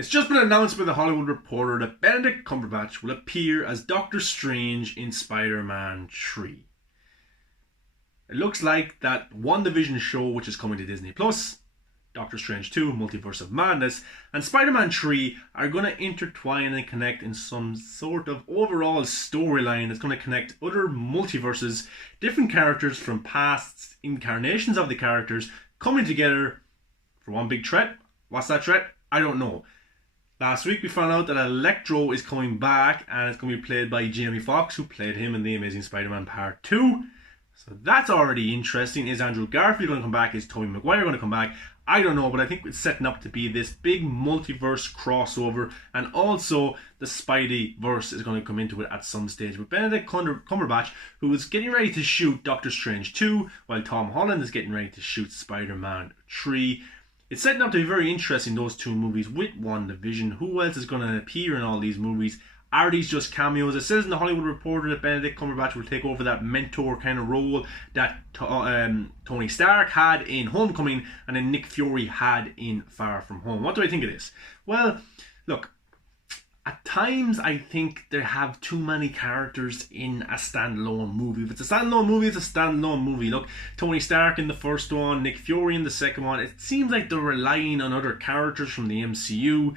It's just been announced by The Hollywood Reporter that Benedict Cumberbatch will appear as Doctor Strange in Spider-Man 3. It looks like that WandaVision show, which is coming to Disney Plus, Doctor Strange 2, Multiverse of Madness, and Spider-Man 3 are going to intertwine and connect in some sort of overall storyline that's going to connect other multiverses, different characters from past incarnations of the characters coming together for one big threat. What's that threat? I don't know. Last week we found out that Electro is coming back and it's going to be played by Jamie Foxx, who played him in The Amazing Spider-Man Part 2. So that's already interesting. Is Andrew Garfield going to come back? Is Tobey Maguire going to come back? I don't know, but I think it's setting up to be this big multiverse crossover, and also the Spideyverse is going to come into it at some stage. With Benedict Cumberbatch, who is getting ready to shoot Doctor Strange 2, while Tom Holland is getting ready to shoot Spider-Man 3. It's setting up to be very interesting, those two movies with WandaVision. Who else is going to appear in all these movies? Are these just cameos? It says in The Hollywood Reporter that Benedict Cumberbatch will take over that mentor kind of role that Tony Stark had in Homecoming and then Nick Fury had in Far From Home. What do I think of this? Well, look, at times I think they have too many characters in a standalone movie. If it's a standalone movie, it's a standalone movie. Look, Tony Stark in the first one, Nick Fury in the second one. It seems like they're relying on other characters from the MCU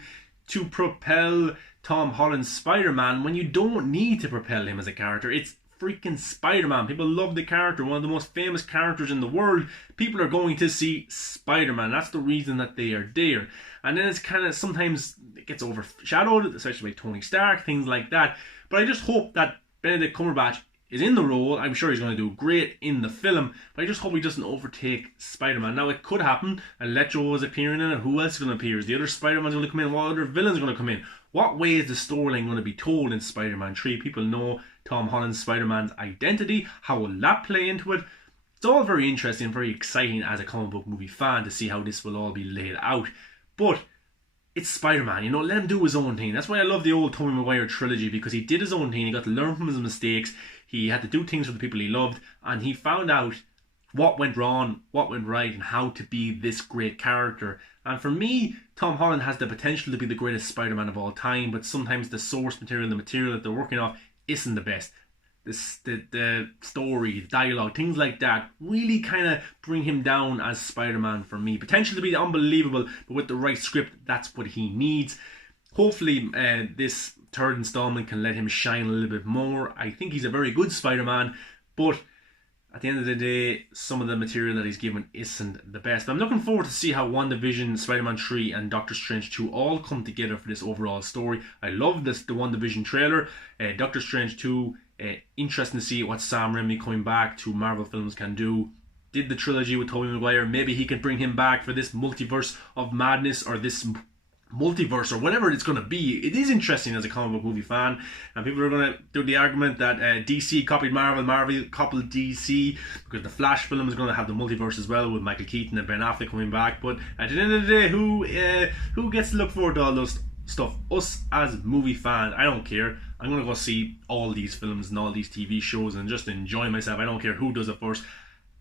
to propel Tom Holland's Spider-Man when you don't need to propel him as a character. It's freaking Spider-Man. People love the character, one of the most famous characters in the world. People are going to see Spider-Man. That's the reason that they are there. And then it's kind of, sometimes it gets overshadowed, especially by Tony Stark, things like that. But I just hope that Benedict Cumberbatch is in the role. I'm sure he's going to do great in the film, but I just hope he doesn't overtake Spider-Man. Now, it could happen. Electro is appearing in it. Who else is going to appear? Is the other Spider-Man's going to come in? What other villains are going to come in? What way is the storyline going to be told in Spider-Man 3? People know Tom Holland's Spider-Man's identity. How will that play into it? It's all very interesting and very exciting as a comic book movie fan to see how this will all be laid out. But it's Spider-Man, let him do his own thing. That's why I love the old Tobey Maguire trilogy, because he did his own thing. He got to learn from his mistakes. He had to do things for the people he loved, and he found out what went wrong, what went right, and how to be this great character. And for me, Tom Holland has the potential to be the greatest Spider-Man of all time, but sometimes the source material, the material that they're working off, isn't the best. The story, the dialogue, things like that really kind of bring him down as Spider-Man for me. Potential to be unbelievable, but with the right script, that's what he needs. Hopefully this third installment can let him shine a little bit more. I think he's a very good Spider-Man, but at the end of the day, some of the material that he's given isn't the best. But I'm looking forward to see how WandaVision, Spider-Man 3 and Doctor Strange 2 all come together for this overall story. I love the WandaVision trailer. Doctor Strange 2, interesting to see what Sam Raimi coming back to Marvel films can do. Did the trilogy with Tobey Maguire. Maybe he can bring him back for this multiverse of madness, or this multiverse, or whatever it's going to be. It is interesting as a comic book movie fan, and people are going to do the argument that DC copied Marvel, Marvel copied DC, because the Flash film is going to have the multiverse as well, with Michael Keaton and Ben Affleck coming back. But at the end of the day, who gets to look forward to all those stuff? Us as movie fans. I don't care. I'm going to go see all these films and all these TV shows and just enjoy myself. I don't care who does it first.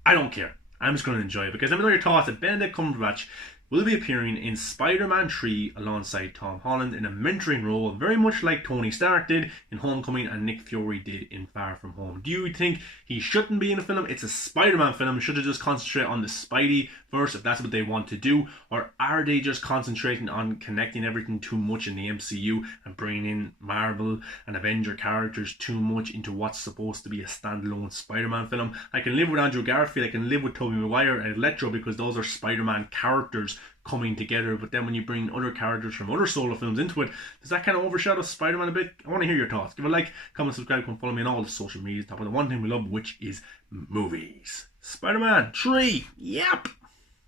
I don't care. I'm just going to enjoy it, because let me know your thoughts. That Benedict Cumberbatch will be appearing in Spider-Man 3 alongside Tom Holland in a mentoring role, very much like Tony Stark did in Homecoming and Nick Fury did in Far From Home. Do you think he shouldn't be in a film? It's a Spider-Man film. Should they just concentrate on the Spideyverse if that's what they want to do? Or are they just concentrating on connecting everything too much in the MCU and bringing in Marvel and Avenger characters too much into what's supposed to be a standalone Spider-Man film? I can live with Andrew Garfield, I can live with Tobey Maguire and Electro, because those are Spider-Man characters coming together. But then when you bring other characters from other solo films into it, does that kind of overshadow Spider-Man a bit? I want to hear your thoughts. Give a like, comment, subscribe, come follow me on all the social media. Talk about the one thing we love, which is movies. Spider-Man 3, yep!